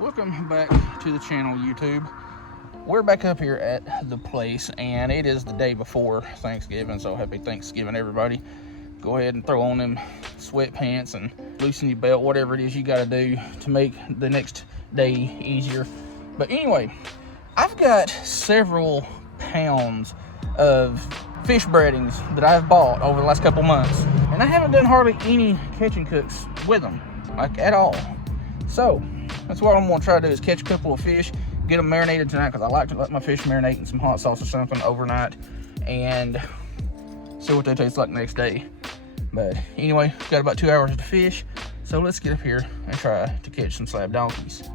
Welcome back to the channel, YouTube. We're back up here at the place, and it is the day before Thanksgiving, so happy Thanksgiving, everybody. Go ahead and throw on them sweatpants and loosen your belt, whatever it is you got to do to make the next day easier. But anyway, I've got several pounds of fish breadings that I've bought over the last couple months, and I haven't done hardly any catch and cooks with them, like at all. So that's what I'm gonna try to do, is catch a couple of fish, get them marinated tonight, because I like to let my fish marinate in some hot sauce or something overnight and see what they taste like next day. But anyway, got about 2 hours to fish, so let's get up here and try to catch some slab donkeys.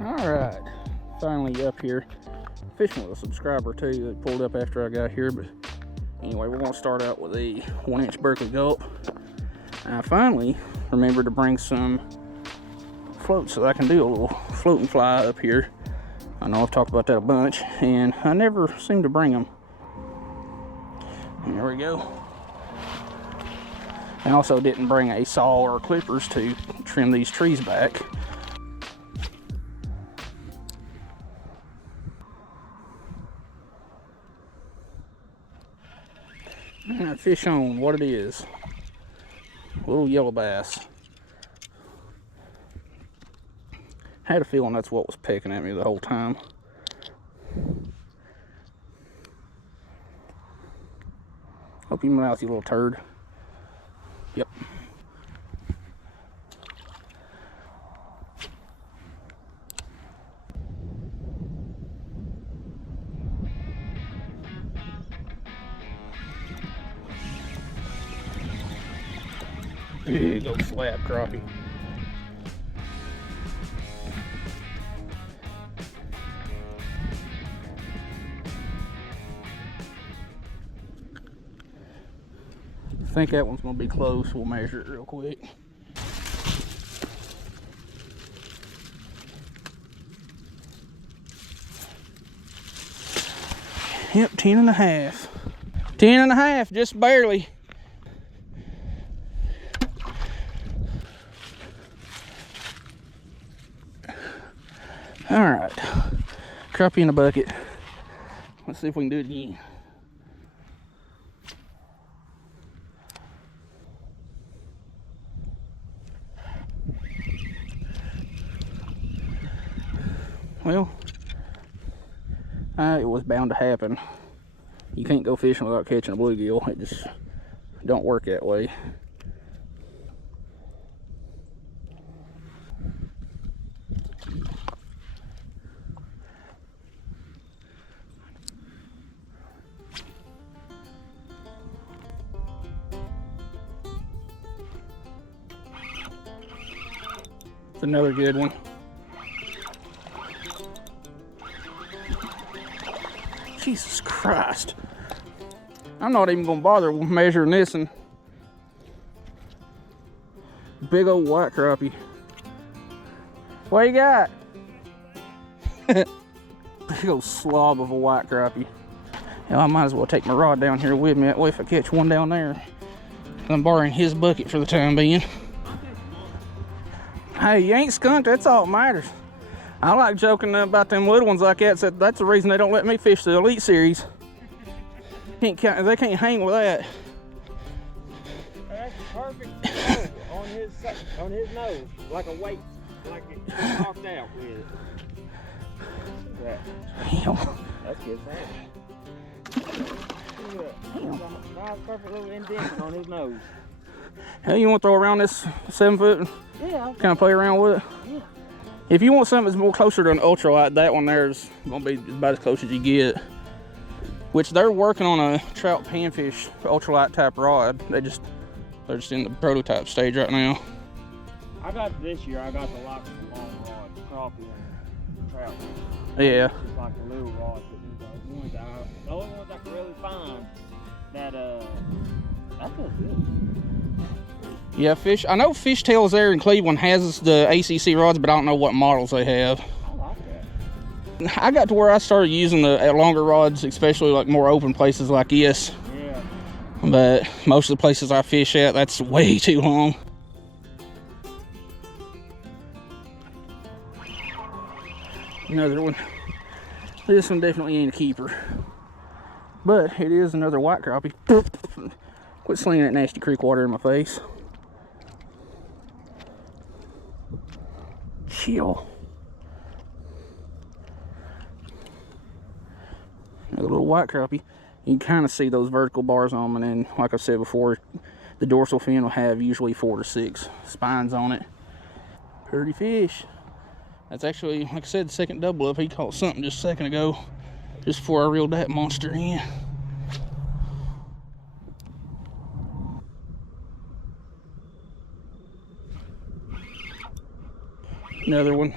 All right, finally up here, fishing with a subscriber too that pulled up after I got here. But anyway, we're gonna start out with a 1-inch Berkeley gulp. I finally remembered to bring some floats so that I can do a little floating fly up here. I know I've talked about that a bunch, and I never seem to bring them. And there we go. I also didn't bring a saw or clippers to trim these trees back. And that fish on what it is. A little yellow bass. Had a feeling that's what was pecking at me the whole time. Hope you mouth, you little turd. Yep. Big old slab crappie. I think that one's gonna be close. We'll measure it real quick. Yep, 10 and a half. 10 and a half, just barely. All right, crappie in a bucket. Let's see if we can do it again. Well, it was bound to happen. You can't go fishing without catching a bluegill. It just don't work that way. It's another good one. Jesus Christ. I'm not even gonna bother measuring this. And big old white crappie. What you got? Big old slob of a white crappie. Hell, I might as well take my rod down here with me. That way if I catch one down there, I'm borrowing his bucket for the time being. Hey, you ain't skunked, that's all that matters. I like joking about them little ones like that. So that's the reason they don't let me fish the Elite Series. They can't hang with that. That's perfect on his nose, like a weight, like it knocked out with it. That's good thing. Nice, perfect little indent on his nose. Hey, you want to throw around this 7 foot? Yeah. Kind of play around with it? Yeah. If you want something that's more closer to an ultralight, that one there is going to be about as close as you get. Which they're working on a trout panfish ultralight type rod. They're just in the prototype stage right now. I got this year. I got the long rod, crappie and trout. Yeah. It's like a little rod, but the only ones I can really find that feels good. Yeah, I know Fish Tales there in Cleveland has the ACC rods, but I don't know what models they have. I like that. I got to where I started using the longer rods, especially like more open places like this. Yeah. But most of the places I fish at, that's way too long. Another one. This one definitely ain't a keeper. But it is another white crappie. Quit slinging that nasty creek water in my face. Chill. A little white crappie. You can kind of see those vertical bars on them, and then, like I said before, the dorsal fin will have usually 4 to 6 spines on it. Pretty fish. That's actually, like I said, the second double up. He caught something just a second ago, just before I reeled that monster in. Another one.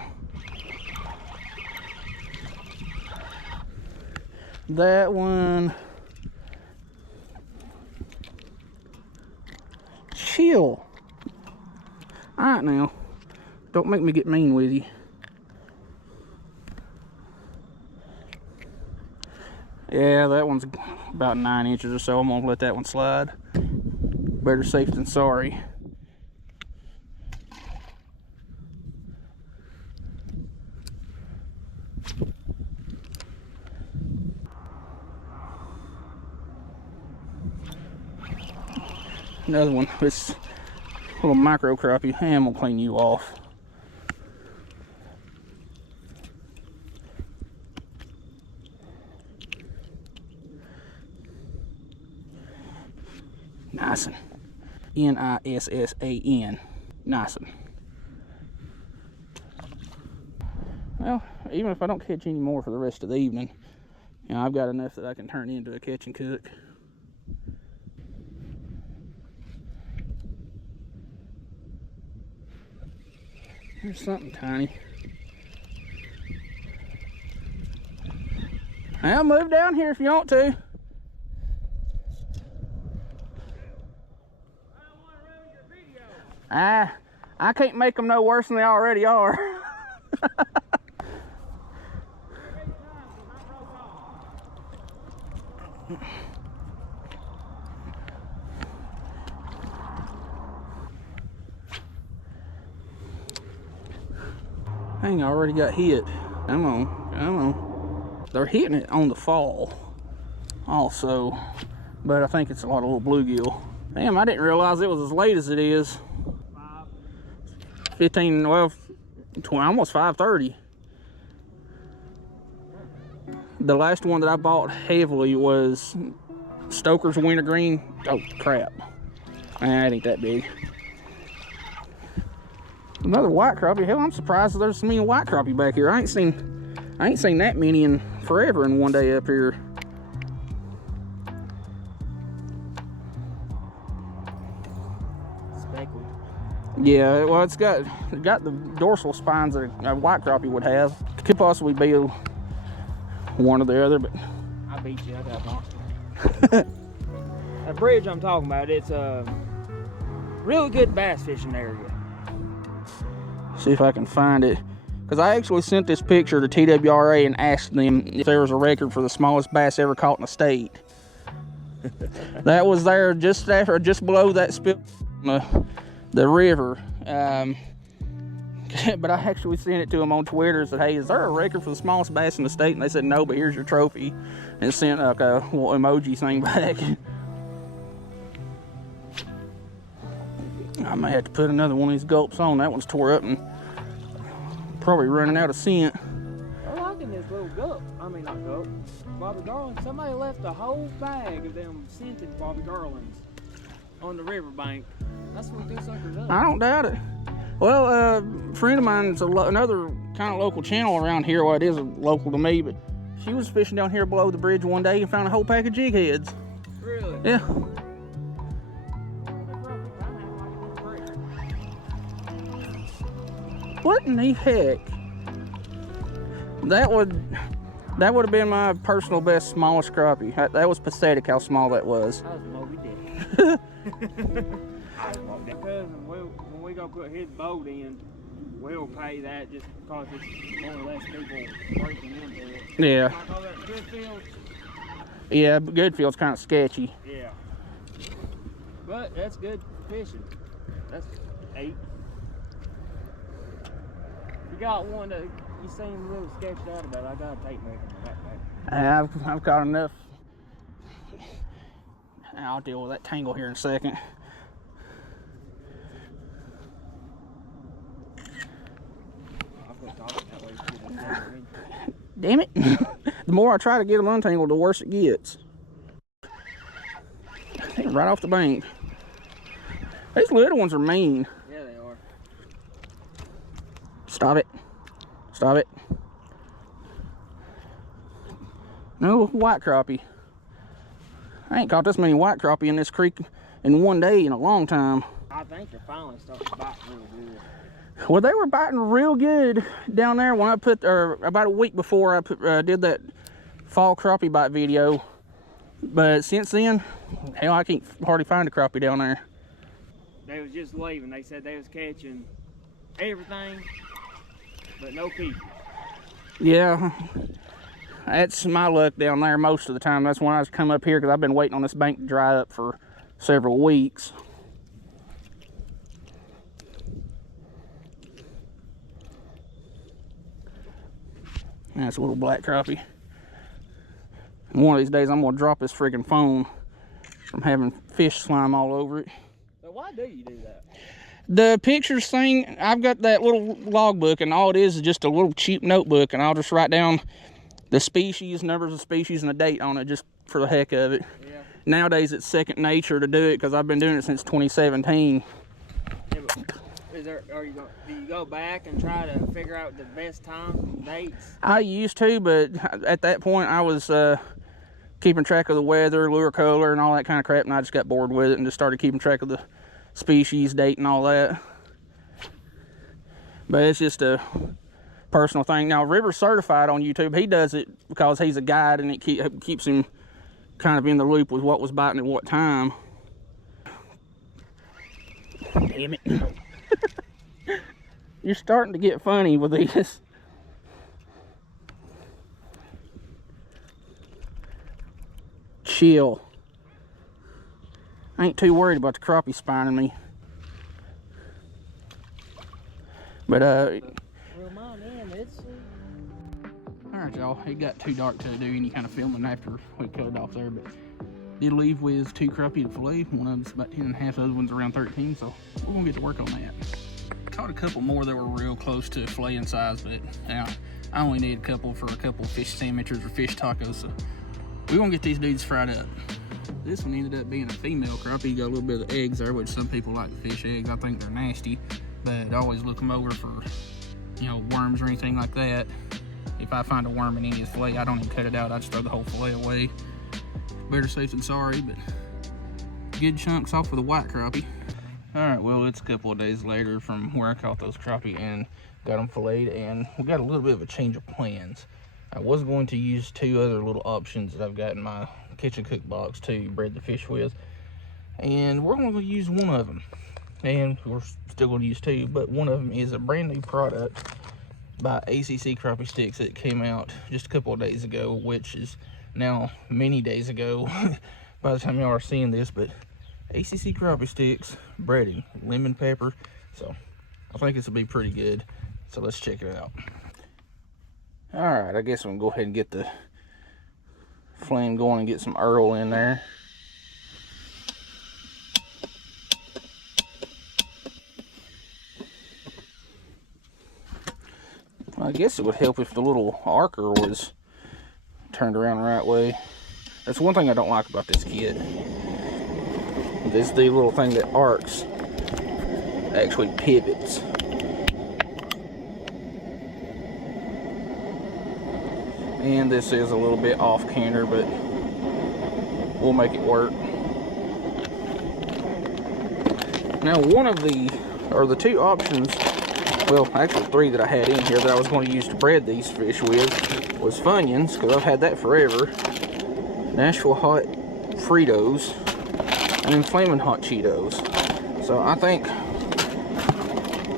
That one. Chill. Alright now. Don't make me get mean with you. Yeah, that one's about 9 inches or so. I'm gonna let that one slide. Better safe than sorry. Another one. This little micro crappie. Hey, I'm gonna clean you off. Nisson. Nissan. Nisson. Well, even if I don't catch any more for the rest of the evening, you know, I've got enough that I can turn into a catch and cook. Here's something tiny. I'll move down here if you want to. I can't make them no worse than they already are. Dang, I already got hit. Come on, come on. They're hitting it on the fall also, but I think it's a lot of little bluegill. Damn, I didn't realize it was as late as it is. 15, well, 20, almost 5:30. The last one that I bought heavily was Stoker's Wintergreen. Oh crap! That ain't that big. Another white crappie. Hell, I'm surprised there's so many white crappie back here. I ain't seen that many in forever in one day up here. Speckled. Yeah, well, it's got the dorsal spines that a white crappie would have. Could possibly be one or the other, but I beat you. I got monster. That bridge I'm talking about, it's a really good bass fishing area. See if I can find it, because I actually sent this picture to TWRA and asked them if there was a record for the smallest bass ever caught in the state. That was there just below that spill, the river. But I actually sent it to them on Twitter and said, hey, is there a record for the smallest bass in the state? And they said no, but here's your trophy, and sent like a little emoji thing back. I may have to put another one of these gulps on. That one's tore up and probably running out of scent. I'm liking this little gulp. I mean, not gulp. Bobby Garland. Somebody left a whole bag of them scented Bobby Garlands on the riverbank. That's what this sucker does. I don't doubt it. Well, a friend of mine's another kind of local channel around here. Well, it is local to me, but she was fishing down here below the bridge one day and found a whole pack of jig heads. Really? Yeah. What in the heck? That would have been my personal best smallest crappie. That was pathetic how small that was. That was Moby Dick. Because when we go put his boat in, we'll pay that just because it's more or less people breaking into it. Yeah. Like all that Goodfield. Yeah, Goodfield's kind of sketchy. Yeah. But that's good fishing. That's 8. You got one that You seem a little sketched out about it. I got a tape measure in the backpack. I've caught enough. I'll deal with that tangle here in a second. I'll quit talking that way. So you don't hear me. Damn it. The more I try to get them untangled, the worse it gets. Right off the bank. These little ones are mean. Yeah, they are. Stop it. Stop it. No white crappie. I ain't caught this many white crappie in this creek in one day in a long time. I think they're finally starting to bite real good. Well, they were biting real good down there when I put, or about a week before I put, did that fall crappie bite video. But since then, hell, I can't hardly find a crappie down there. They was just leaving. They said they was catching everything, but no people. Yeah, that's my luck down there most of the time. That's when I come up here because I've been waiting on this bank to dry up for several weeks. That's a little black crappie. And one of these days I'm gonna drop this friggin' phone from having fish slime all over it. So why do you do that? The pictures thing, I've got that little logbook, and all it is just a little cheap notebook, and I'll just write down the species, numbers of species, and a date on it just for the heck of it. Yeah. Nowadays it's second nature to do it because I've been doing it since 2017. Yeah, but do you go back and try to figure out the best times and dates? I used to, but at that point I was keeping track of the weather, lure color, and all that kind of crap, and I just got bored with it and just started keeping track of the species, date, and all that. But it's just a personal thing. Now, River's certified on YouTube. He does it because he's a guide, and it keeps him kind of in the loop with what was biting at what time. Damn it. You're starting to get funny with this. Chill. I ain't too worried about the crappie spining me. But Well, mine in, it's alright, y'all, it got too dark to do any kind of filming after we cut it off there, but did leave with 2 crappie to fillet. One of them's about 10 and a half, the other one's around 13, so we're gonna get to work on that. Caught a couple more that were real close to filleting size, but I only need a couple for a couple fish sandwiches or fish tacos, so we're gonna get these dudes fried up. This one ended up being a female crappie. Got a little bit of eggs there, which some people like fish eggs. I think they're nasty, but I always look them over for, you know, worms or anything like that. If I find a worm in any of the fillet, I don't even cut it out. I just throw the whole fillet away. Better safe than sorry, but good chunks off with a white crappie. All right, well, it's a couple of days later from where I caught those crappie and got them filleted, and we got a little bit of a change of plans. I was going to use 2 other little options that I've got in my kitchen cook box to bread the fish with, and we're going to use one of them, and we're still going to use 2, but one of them is a brand new product by ACC Crappie Sticks that came out just a couple of days ago, which is now many days ago by the time y'all are seeing this. But ACC Crappie Sticks breading lemon pepper, so I think this will be pretty good, so let's check it out. All right, I guess I'm gonna go ahead and get the flame going and get some Earl in there. I guess it would help if the little arcer was turned around the right way. That's one thing I don't like about this kit. This the little thing that arcs actually pivots. And this is a little bit off canter, but we'll make it work. Now, one of the 2 options, well, actually 3 that I had in here that I was going to use to bread these fish with was Funyuns, because I've had that forever, Nashville Hot Fritos, and then Flamin' Hot Cheetos. So I think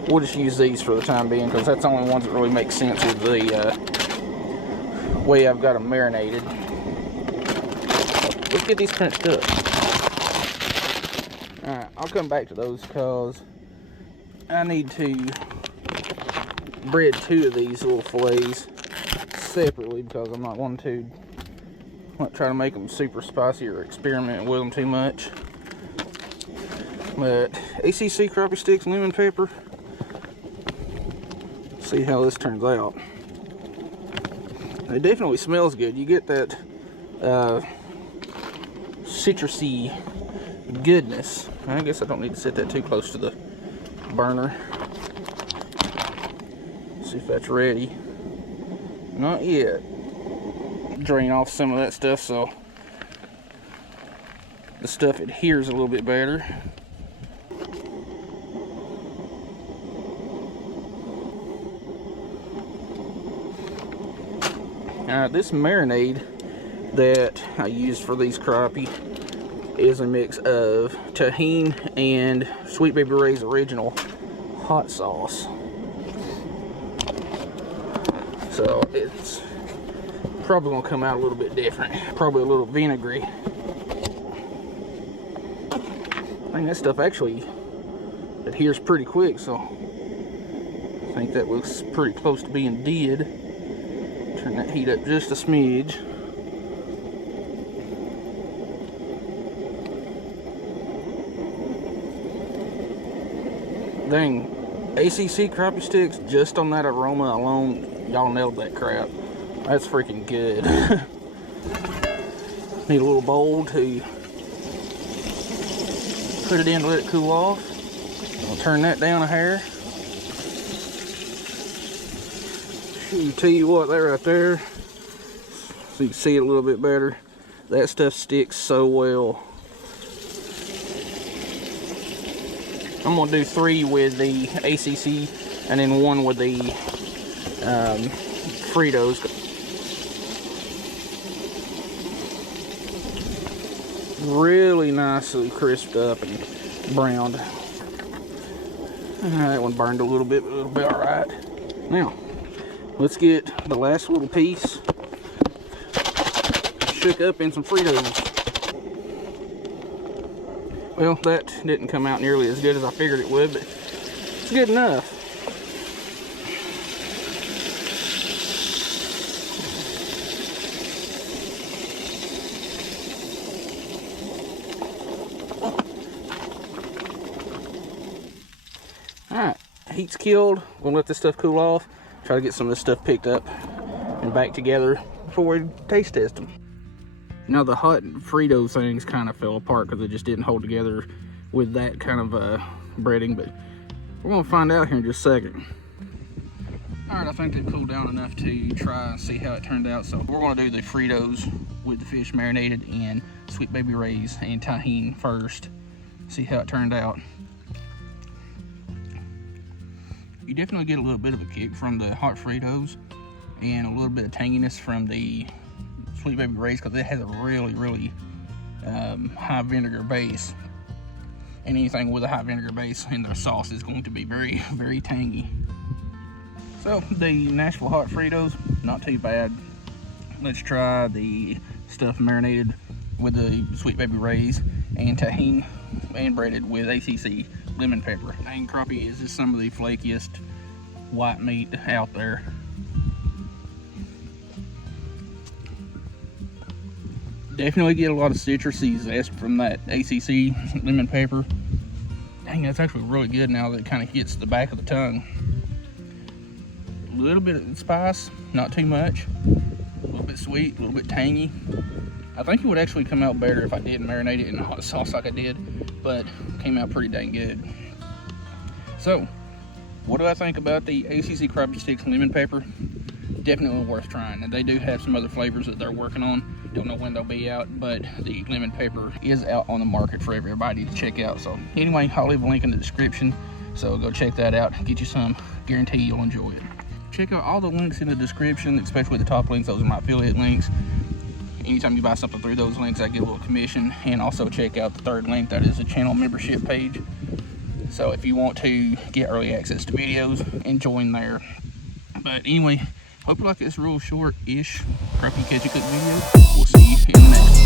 we'll just use these for the time being, because that's the only ones that really make sense with the way I've got them marinated. Let's get these crunched up. Alright, I'll come back to those because I need to bread 2 of these little fillets separately because I'm not wanting to try to make them super spicy or experiment with them too much. But ACC crappie sticks, lemon pepper. See how this turns out. It definitely smells good. You get that citrusy goodness. I guess I don't need to set that too close to the burner. See if that's ready. Not yet. Drain off some of that stuff so the stuff adheres a little bit better. This marinade that I used for these crappie is a mix of tahini and Sweet Baby Ray's original hot sauce. So it's probably gonna come out a little bit different, probably a little vinegary. I think that stuff actually adheres pretty quick, so I think that looks pretty close to being dead. Turn that heat up just a smidge. Dang, ACC crappie sticks, just on that aroma alone, y'all nailed that crap. That's freaking good. Need a little bowl to put it in to let it cool off. I'll turn that down a hair. Tell you what, that right there, so you can see it a little bit better, that stuff sticks so well. I'm gonna do 3 with the ACC and then 1 with the Fritos. Really nicely crisped up and browned. That one burned a little bit, but it'll be all right. Now, let's get the last little piece shook up in some Fritos. Well, that didn't come out nearly as good as I figured it would, but it's good enough. Alright, heat's killed. We'll let this stuff cool off. Try to get some of this stuff picked up and back together before we taste test them. Now the hot Frito things kind of fell apart because they just didn't hold together with that kind of breading, but we're gonna find out here in just a second. All right, I think they've cooled down enough to try and see how it turned out. So we're gonna do the Fritos with the fish marinated in Sweet Baby Ray's and tahini first. See how it turned out. You definitely get a little bit of a kick from the hot Fritos and a little bit of tanginess from the Sweet Baby Ray's because it has a really high vinegar base, and anything with a high vinegar base in their sauce is going to be very tangy. So the Nashville hot Fritos, not too bad. Let's try the stuff marinated with the Sweet Baby Ray's and tahini and breaded with ACC lemon pepper. Dang, crappie is just some of the flakiest white meat out there. Definitely get a lot of citrusy zest from that ACC lemon pepper. Dang, that's actually really good now that it kind of hits the back of the tongue. A little bit of spice, not too much. A little bit sweet, a little bit tangy. I think it would actually come out better if I did marinate it in hot sauce like I did, but came out pretty dang good. So, what do I think about the ACC crappie sticks lemon pepper? Definitely worth trying, and they do have some other flavors that they're working on. Don't know when they'll be out, but the lemon pepper is out on the market for everybody to check out. So anyway, I'll leave a link in the description, so go check that out, get you some, guarantee you'll enjoy it. Check out all the links in the description, especially the top links. Those are my affiliate links. Anytime you buy something through those links, I get a little commission. And also check out the third link, that is the channel membership page. So if you want to get early access to videos and join there. But anyway, hope you like this real short-ish crappie catch a cook video. We'll see you in the next one.